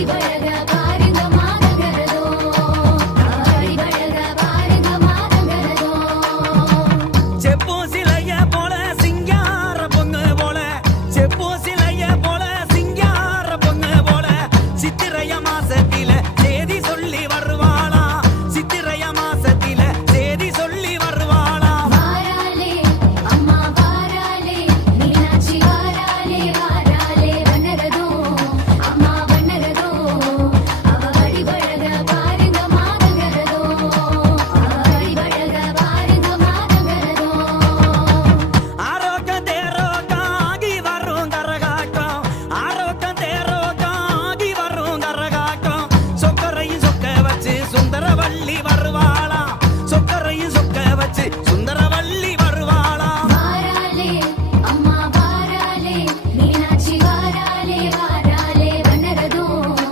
Y voy a grabar